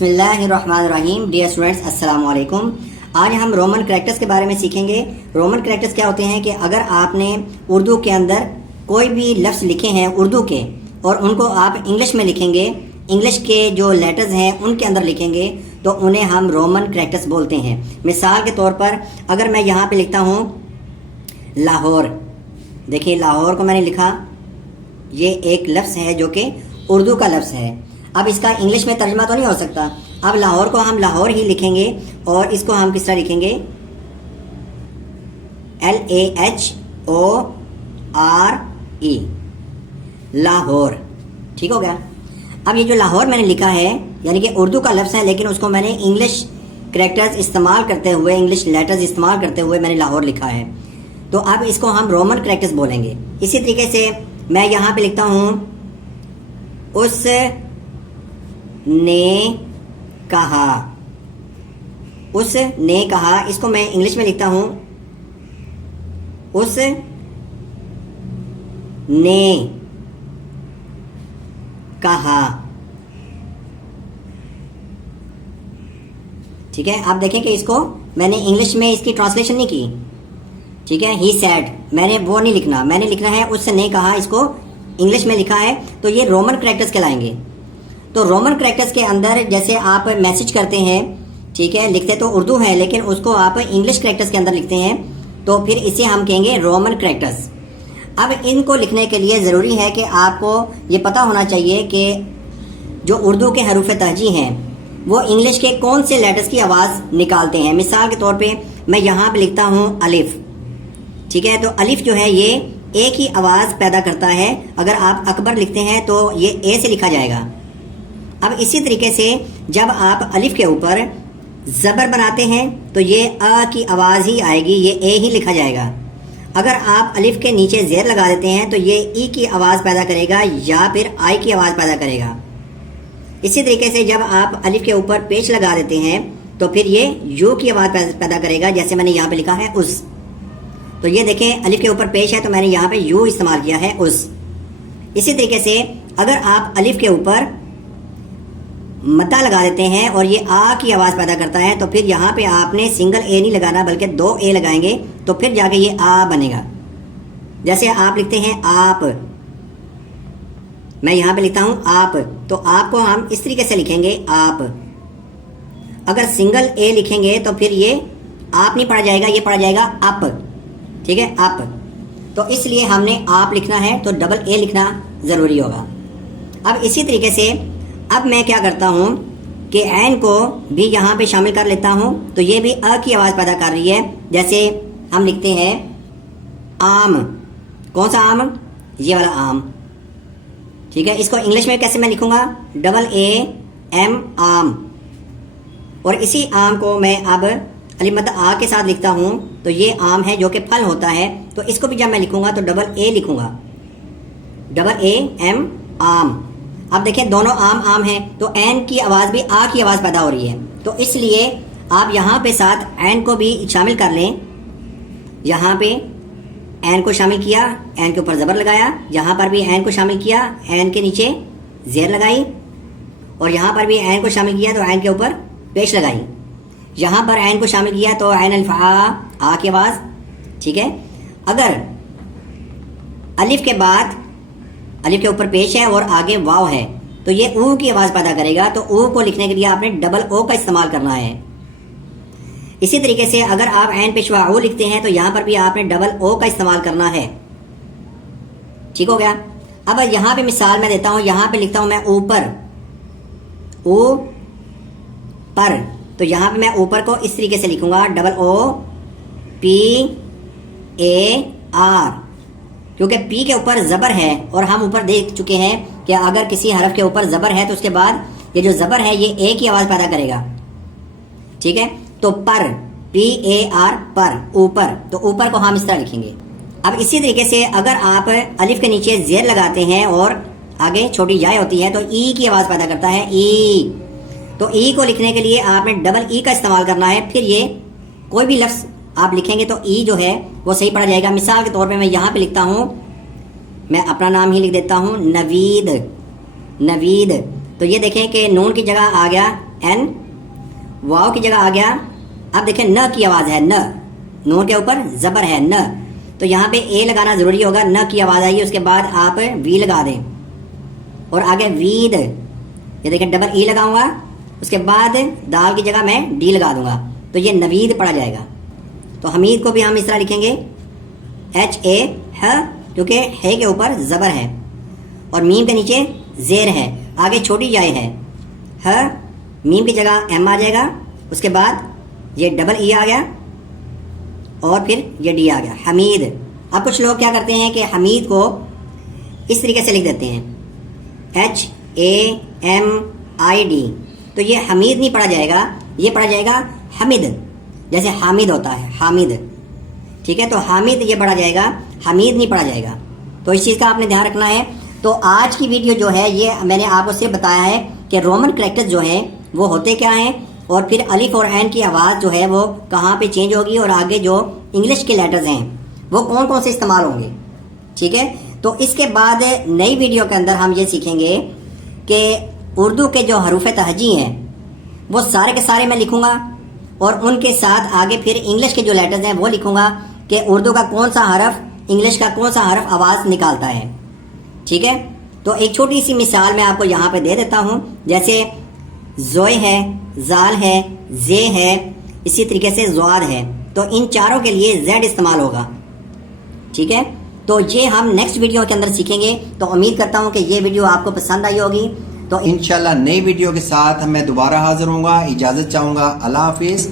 बिस्मिल्लाहिर्रहमानिर्रहीम। Dear students, अस्सलाम वालेकुम। आज हम रोमन कैरेक्टर्स के बारे में सीखेंगे। रोमन कैरेक्टर्स क्या होते हैं कि अगर आपने उर्दू के अंदर कोई भी लफ्ज़ लिखे हैं उर्दू के और उनको आप इंग्लिश में लिखेंगे, इंग्लिश के जो लेटर्स हैं उनके अंदर लिखेंगे तो उन्हें हम रोमन कैरेक्टर्स बोलते हैं। मिसाल के तौर पर अगर मैं यहाँ पे लिखता हूँ लाहौर, देखिए लाहौर को मैंने लिखा, ये एक लफ्ज़ है जो कि उर्दू का लफ्ज़ है। अब इसका इंग्लिश में तर्जुमा तो नहीं हो सकता। अब लाहौर को हम लाहौर ही लिखेंगे और इसको हम किस तरह लिखेंगे, LAHORE, लाहौर। ठीक हो गया। अब ये जो लाहौर मैंने लिखा है यानी कि उर्दू का लफ्ज़ है, लेकिन उसको मैंने इंग्लिश कैरेक्टर्स इस्तेमाल करते हुए, इंग्लिश लेटर्स इस्तेमाल करते हुए मैंने लाहौर लिखा है। तो अब इसको हम रोमन कैरेक्टर्स बोलेंगे। इसी तरीके से मैं यहाँ पे लिखता हूँ उस ने कहा, उस ने कहा, इसको मैं इंग्लिश में लिखता हूं उस ने कहा। ठीक है, आप देखें कि इसको मैंने इंग्लिश में इसकी ट्रांसलेशन नहीं की। ठीक है, ही सैड, मैंने वो नहीं लिखना, मैंने लिखना है उसने कहा, इसको इंग्लिश में लिखा है। तो ये रोमन कैरेक्टर्स कहलाएंगे। तो रोमन कैरेक्टर्स के अंदर जैसे आप मैसेज करते हैं, ठीक है, लिखते तो उर्दू है लेकिन उसको आप इंग्लिश कैरेक्टर्स के अंदर लिखते हैं, तो फिर इसे हम कहेंगे रोमन कैरेक्टर्स। अब इनको लिखने के लिए ज़रूरी है कि आपको ये पता होना चाहिए कि जो उर्दू के हरूफ तहजी हैं वो इंग्लिश के कौन से लेटर्स की आवाज़ निकालते हैं। मिसाल के तौर पे मैं यहाँ पे लिखता हूँ अलिफ। ठीक है, तो अलिफ जो है ये एक ही आवाज़ पैदा करता है। अगर आप अकबर लिखते हैं तो ये ए से लिखा जाएगा। अब इसी तरीके से जब आप अलिफ के ऊपर ज़बर बनाते हैं तो ये अ की आवाज़ ही आएगी, ये ए ही लिखा जाएगा। अगर आप अलिफ के नीचे ज़ेर लगा देते हैं तो ये ई की आवाज़ पैदा करेगा या फिर आई की आवाज़ पैदा करेगा। इसी तरीके से जब आप अलिफ के ऊपर पेश लगा देते हैं तो फिर ये यू की आवाज़ पैदा करेगा, जैसे मैंने यहाँ पे लिखा है उस। तो ये देखें अलिफ के ऊपर पेश है तो मैंने यहाँ पे यू इस्तेमाल किया है, उस। इसी तरीके से अगर आप अलिफ के ऊपर मद्दा लगा देते हैं और ये आ की आवाज़ पैदा करता है तो फिर यहाँ पे आपने सिंगल ए नहीं लगाना बल्कि 2 ए लगाएंगे तो फिर जाके ये आ बनेगा। जैसे आप लिखते हैं आप, मैं यहाँ पे लिखता हूँ आप, तो आप को हम इस तरीके से लिखेंगे आप। अगर सिंगल ए लिखेंगे तो फिर ये आप नहीं पढ़ा जाएगा, ये पढ़ा जाएगा अप। ठीक है, अप। तो इसलिए हमने आप लिखना है तो डबल ए लिखना ज़रूरी होगा। अब इसी तरीके से अब मैं क्या करता हूँ कि ऐन को भी यहाँ पे शामिल कर लेता हूँ तो ये भी अ की आवाज़ पैदा कर रही है। जैसे हम लिखते हैं आम, कौन सा आम, ये वाला आम। ठीक है, इसको इंग्लिश में कैसे मैं लिखूँगा, डबल ए एम, आम। और इसी आम को मैं अब अलिफ मद्दा आ के साथ लिखता हूँ तो ये आम है जो कि फल होता है। तो इसको भी जब मैं लिखूँगा तो डबल ए लिखूँगा, डबल ए एम, आम। अब देखें दोनों आम आम हैं तो एन की आवाज़ भी आ की आवाज़ पैदा हो रही है। तो इसलिए आप यहाँ पे साथ एन को भी शामिल कर लें। यहाँ पे एन को शामिल किया, एन के ऊपर ज़बर लगाया, यहाँ पर भी एन को शामिल किया, एन के नीचे ज़ेर लगाई, और यहाँ पर भी एन को शामिल किया तो एन के ऊपर पेश लगाई। यहाँ पर एन को शामिल किया तो एन अल्फ आ की आवाज़। ठीक है, अगर अलिफ के बाद अलिफ के ऊपर पेश है और आगे वाव है तो ये ऊ की आवाज़ पैदा करेगा। तो ऊ को लिखने के लिए आपने डबल ओ का इस्तेमाल करना है। इसी तरीके से अगर आप ऐन पेशवा ऊ लिखते हैं तो यहाँ पर भी आपने डबल ओ का इस्तेमाल करना है। ठीक हो गया। अब यहाँ पे मिसाल मैं देता हूँ, यहाँ पे लिखता हूँ मैं ऊपर, ऊ पर, तो यहाँ पे मैं ऊपर को इस तरीके से लिखूंगा, double O P A R, क्योंकि पी के ऊपर ज़बर है और हम ऊपर देख चुके हैं कि अगर किसी हरफ के ऊपर ज़बर है तो उसके बाद ये जो ज़बर है ये ए की आवाज़ पैदा करेगा। ठीक है, तो पर, पी ए आर, पर, ऊपर, तो ऊपर को हम इस तरह लिखेंगे। अब इसी तरीके से अगर आप अलिफ के नीचे ज़ेर लगाते हैं और आगे छोटी याय होती है तो ई की आवाज़ पैदा करता है, ई। तो ई को लिखने के लिए आपने डबल ई का इस्तेमाल करना है। फिर ये कोई भी लफ्ज़ आप लिखेंगे तो ई जो है वो सही पढ़ा जाएगा। मिसाल के तौर पे मैं यहाँ पे लिखता हूँ, मैं अपना नाम ही लिख देता हूँ नवीद, नवीद। तो ये देखें कि नून की जगह आ गया एन, वाव की जगह आ गया। अब देखें न की आवाज है, न, नून के ऊपर जबर है न, तो यहाँ पे ए लगाना जरूरी होगा। न की आवाज आएगी, उसके बाद आप वी लगा दें और आगे वीद, ये देखें डबल ई लगाऊंगा, उसके बाद दाल की जगह मैं डी लगा दूंगा, तो ये नवीद पढ़ा जाएगा। तो हमीद को भी हम इस तरह लिखेंगे एच ए ह, क्योंकि है के ऊपर जबर है और मीम के नीचे जेर है, आगे छोटी जाए है, ह मीम की जगह एम आ जाएगा, उसके बाद ये डबल ई आ गया और फिर ये डी आ गया, हमीद। अब कुछ लोग क्या करते हैं कि हमीद को इस तरीके से लिख देते हैं H A M I D, तो ये हमीद नहीं पढ़ा जाएगा, ये पढ़ा जाएगा हमिद, जैसे हामिद होता है, हामिद। ठीक है, तो हामिद ये पढ़ा जाएगा, हमीद नहीं पढ़ा जाएगा। तो इस चीज़ का आपने ध्यान रखना है। तो आज की वीडियो जो है ये मैंने आपको सिर्फ बताया है कि रोमन कैरेक्टर्स जो है वो होते क्या हैं, और फिर अलिफ और ऐन की आवाज़ जो है वो कहाँ पे चेंज होगी, और आगे जो इंग्लिश के लेटर्स हैं वो कौन कौन से इस्तेमाल होंगे। ठीक है, तो इसके बाद नई वीडियो के अंदर हम ये सीखेंगे कि उर्दू के जो हरूफ तहजी हैं वो सारे के सारे मैं लिखूंगा, और उनके साथ आगे फिर इंग्लिश के जो लेटर्स हैं वो लिखूंगा कि उर्दू का कौन सा हरफ, इंग्लिश का कौन सा हरफ आवाज़ निकालता है। ठीक है, तो एक छोटी सी मिसाल मैं आपको यहाँ पे दे देता हूँ, जैसे जोए है, जाल है, जे है, इसी तरीके से ज़्वाद है, तो इन चारों के लिए जेड इस्तेमाल होगा। ठीक है, तो ये हम नेक्स्ट वीडियो के अंदर सीखेंगे। तो उम्मीद करता हूँ कि ये वीडियो आपको पसंद आई होगी। तो इंशाल्लाह नई वीडियो के साथ मैं दोबारा हाजिर होऊंगा। इजाजत चाहूंगा। अल्लाह हाफिज।